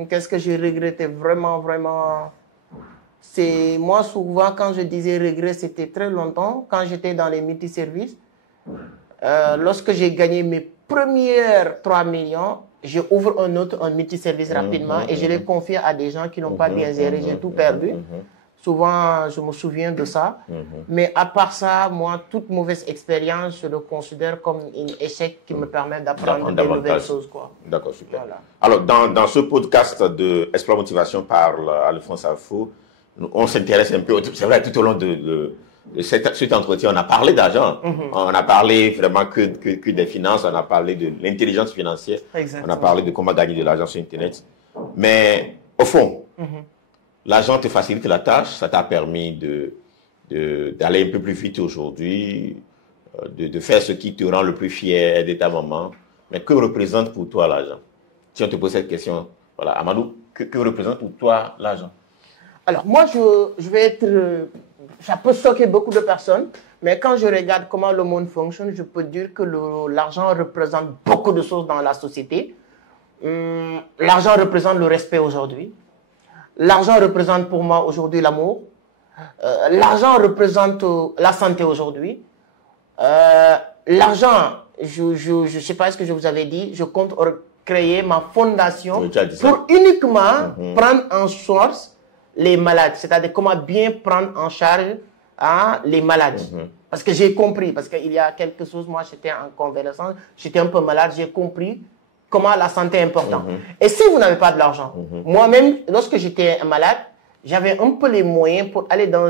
Qu'est-ce que j'ai regretté vraiment? C'est moi, souvent, quand je disais regret, c'était très longtemps, quand j'étais dans les multiservices. Lorsque j'ai gagné mes premières 3 millions, j'ouvre un multiservice rapidement et je l'ai confié à des gens qui n'ont pas bien géré, j'ai tout perdu. Souvent, je me souviens de ça. Mais à part ça, moi, toute mauvaise expérience, je le considère comme un échec qui me permet d'apprendre de nouvelles choses. D'accord, super. Voilà. Alors, dans ce podcast de Espoir Motivation par Alphonse Afo, on s'intéresse un peu, c'est vrai, tout au long de cet entretien, on a parlé d'argent. On a parlé vraiment que des finances, on a parlé de l'intelligence financière. Exactement. On a parlé de comment gagner de l'argent sur Internet. Mais au fond, l'argent te facilite la tâche, ça t'a permis d'aller un peu plus vite aujourd'hui, de faire ce qui te rend le plus fier de ta maman. Mais que représente pour toi l'argent? Si on te pose cette question, voilà, Amadou, que représente pour toi l'argent? Alors, moi, je vais être... ça peut choquer beaucoup de personnes, mais quand je regarde comment le monde fonctionne, je peux dire que l'argent représente beaucoup de choses dans la société. L'argent représente le respect aujourd'hui. L'argent représente pour moi aujourd'hui l'amour. L'argent représente la santé aujourd'hui. L'argent, je ne sais pas ce que je vous avais dit, je compte créer ma fondation pour uniquement prendre en charge les malades. C'est-à-dire comment bien prendre en charge les malades. Parce que j'ai compris, parce qu'il y a quelque chose, moi j'étais en convalescence, j'étais un peu malade, j'ai compris comment la santé est importante. Et si vous n'avez pas de l'argent, moi-même, lorsque j'étais malade, j'avais un peu les moyens pour aller dans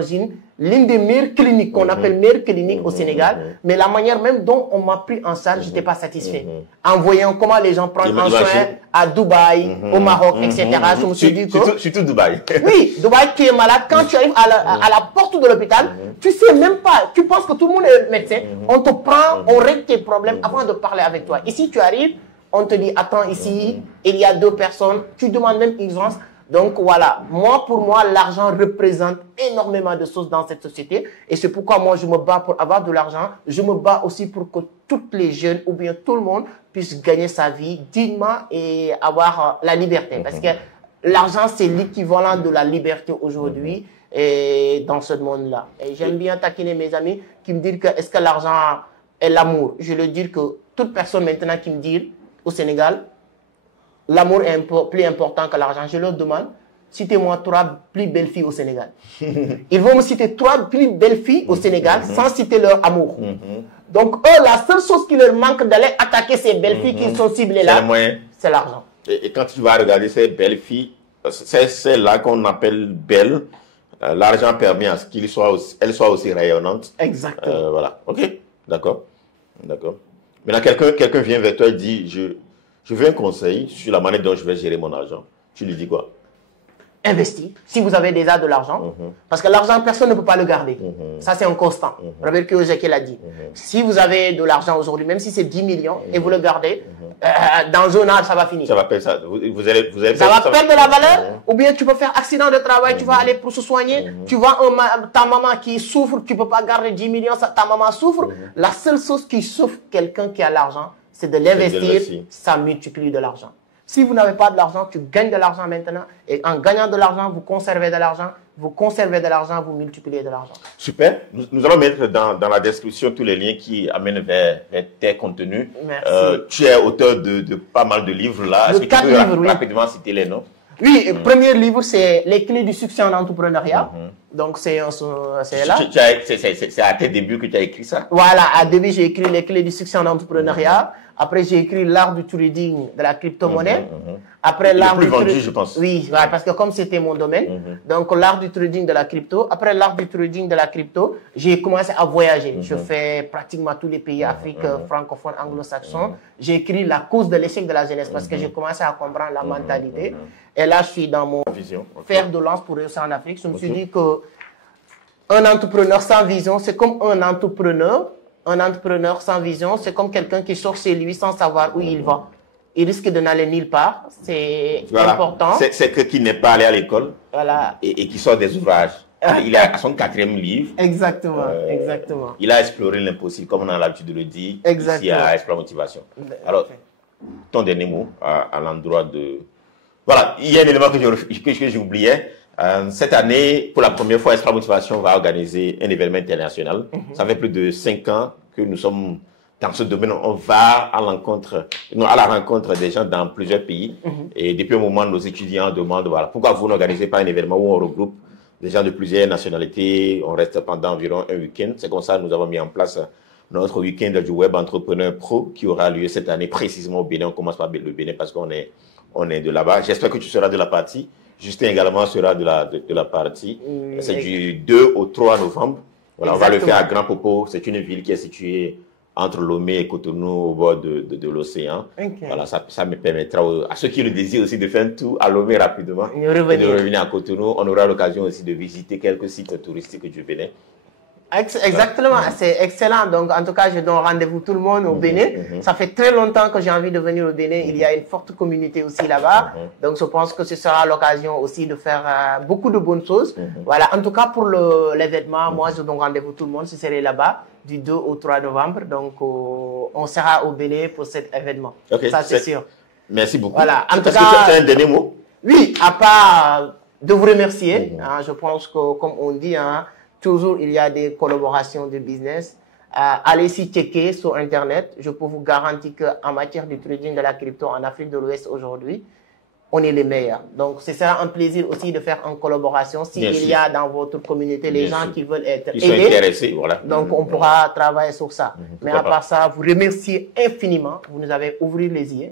l'une des meilleures cliniques, qu'on appelle meilleure clinique au Sénégal, mais la manière même dont on m'a pris en charge, je n'étais pas satisfait. En voyant comment les gens prennent en soin à Dubaï, au Maroc, etc. Je me suis dit que... Surtout Dubaï. Oui, Dubaï, tu es malade, quand tu arrives à la porte de l'hôpital, tu sais même pas, tu penses que tout le monde est médecin, on te prend, on règle tes problèmes avant de parler avec toi. Ici, tu arrives, on te dit, attends, ici, il y a 2 personnes, tu demandes même urgence. Donc voilà, pour moi, l'argent représente énormément de choses dans cette société. Et c'est pourquoi moi, je me bats pour avoir de l'argent. Je me bats aussi pour que toutes les jeunes, ou bien tout le monde, puisse gagner sa vie dignement et avoir la liberté. Parce que l'argent, c'est l'équivalent de la liberté aujourd'hui et dans ce monde-là. Et j'aime bien taquiner mes amis qui me disent que est-ce que l'argent est l'amour? Je leur dis que toute personne maintenant qui me dit au Sénégal, l'amour est plus important que l'argent, je leur demande, citez-moi 3 plus belles filles au Sénégal. Ils vont me citer 3 plus belles filles au Sénégal sans citer leur amour. Donc, eux, la seule chose qui leur manque d'aller attaquer ces belles filles qui sont ciblées là, c'est l'argent. Et quand tu vas regarder ces belles filles, c'est là qu'on appelle belles. L'argent permet à ce qu'elles soient aussi rayonnantes. Exactement. Voilà. OK. D'accord. D'accord. Maintenant, quelqu'un vient vers toi et dit, je veux un conseil sur la manière dont je vais gérer mon argent. Tu lui dis quoi? Investir, si vous avez déjà de l'argent, parce que l'argent, personne ne peut pas le garder. Ça, c'est un constant. Robert Kiyosaki l'a dit. Si vous avez de l'argent aujourd'hui, même si c'est 10 millions, et vous le gardez, dans un an, ça va finir. Ça va perdre ça. Ça va perdre de la valeur, ou bien tu peux faire accident de travail, tu vas aller pour se soigner, tu vois ta maman qui souffre, tu ne peux pas garder 10 millions, ta maman souffre. La seule chose qui sauve quelqu'un qui a l'argent, c'est de l'investir, ça multiplie de l'argent. Si vous n'avez pas de l'argent, tu gagnes de l'argent maintenant. Et en gagnant de l'argent, vous conservez de l'argent. Vous conservez de l'argent, vous multipliez de l'argent. Super. Nous allons mettre dans la description tous les liens qui amènent vers tes contenus. Merci. Tu es auteur de pas mal de livres là. Est-ce que tu peux rapidement citer les noms? Oui, le premier livre, c'est Les clés du succès en entrepreneuriat. Donc, c'est là. C'est à tes débuts que tu as écrit ça? Voilà, à début, j'ai écrit Les clés du succès en entrepreneuriat. Après, j'ai écrit L'art du trading de la crypto-monnaie. Après, l'art du trading, je pense. Oui, ouais, parce que comme c'était mon domaine, donc l'art du trading de la crypto. Après l'art du trading de la crypto, j'ai commencé à voyager. Je fais pratiquement tous les pays Afrique francophone, anglo-saxon. J'ai écrit La cause de l'échec de la jeunesse parce que j'ai commencé à comprendre la mentalité. Et là, je suis dans mon fer de lance pour réussir en Afrique. Je me suis dit que un entrepreneur sans vision, c'est comme un entrepreneur. Un entrepreneur sans vision, c'est comme quelqu'un qui sort chez lui sans savoir où il va. Il risque de n'aller nulle part. C'est important. C'est qui n'est pas allé à l'école et qui sort des ouvrages. Il est à son 4e livre. Exactement, exactement. Il a exploré l'impossible, comme on a l'habitude de le dire, ici à Explore Motivation. Alors, ton dernier mot à l'endroit de... Voilà, il y a un élément que j'oubliais. Cette année, pour la première fois, Explore Motivation va organiser un événement international. Ça fait plus de 5 ans que nous sommes dans ce domaine. On va à la rencontre des gens dans plusieurs pays. Et depuis un moment, nos étudiants demandent, voilà, pourquoi vous n'organisez pas un événement où on regroupe des gens de plusieurs nationalités. On reste pendant environ un week-end. C'est comme ça que nous avons mis en place notre week-end du Web Entrepreneur Pro qui aura lieu cette année précisément au Bénin. On commence par le Bénin parce qu'on est de là-bas. J'espère que tu seras de la partie. Justin également sera de la partie. C'est du 2 au 3 novembre. Voilà, on va le faire à Grand Popo. C'est une ville qui est située entre Lomé et Cotonou au bord de l'océan. Voilà, ça me permettra à ceux qui le désirent aussi de faire un tour à Lomé rapidement et de revenir à Cotonou. On aura l'occasion aussi de visiter quelques sites touristiques du Bénin. Exactement, c'est excellent. Donc, en tout cas, je donne rendez-vous tout le monde au Bénin. Ça fait très longtemps que j'ai envie de venir au Bénin. Il y a une forte communauté aussi là-bas. Donc, je pense que ce sera l'occasion aussi de faire beaucoup de bonnes choses. Voilà, en tout cas, pour l'événement, moi, je donne rendez-vous tout le monde. Je serai là-bas du 2 au 3 novembre. Donc, on sera au Bénin pour cet événement. Ça, c'est sûr. Merci beaucoup. Voilà. Est-ce que tu as un dernier mot? Oui, à part de vous remercier. Je pense que, comme on dit, toujours, il y a des collaborations de business. Allez s'y checker sur Internet. Je peux vous garantir qu'en matière de trading de la crypto en Afrique de l'Ouest aujourd'hui, on est les meilleurs. Donc, ce sera un plaisir aussi de faire en collaboration. S'il y a dans votre communauté les gens qui veulent être aidés, intéressés, voilà. Donc, on pourra travailler sur ça. Mais à part ça, vous remercier infiniment. Vous nous avez ouvert les yeux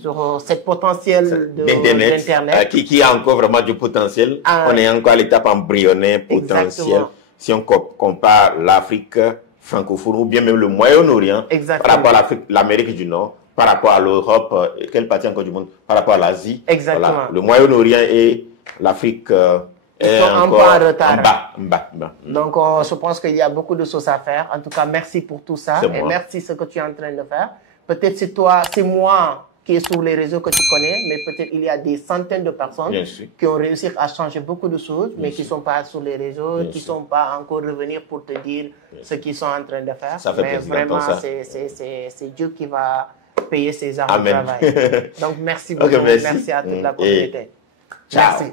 sur cette potentiel d'Internet. Qui a encore vraiment du potentiel. On est encore à l'étape embryonnaire potentiel. Exactement. Si on compare l'Afrique francophone ou bien même le Moyen-Orient par rapport à l'Amérique du Nord, par rapport à l'Europe, quelle partie encore du monde, par rapport à l'Asie. Exactement. Voilà. Le Moyen-Orient et l'Afrique est encore en bas. Donc, je pense qu'il y a beaucoup de choses à faire. En tout cas, merci pour tout ça. Et merci ce que tu es en train de faire. Peut-être c'est moi qui est sur les réseaux que tu connais, mais peut-être il y a des centaines de personnes qui ont réussi à changer beaucoup de choses, mais qui ne sont pas sur les réseaux, qui ne sont pas encore revenus pour te dire ce qu'ils sont en train de faire. Ça fait mais vraiment, c'est Dieu qui va payer ses armes de travail. Donc, merci beaucoup. Merci à toute la communauté. Ciao. Merci.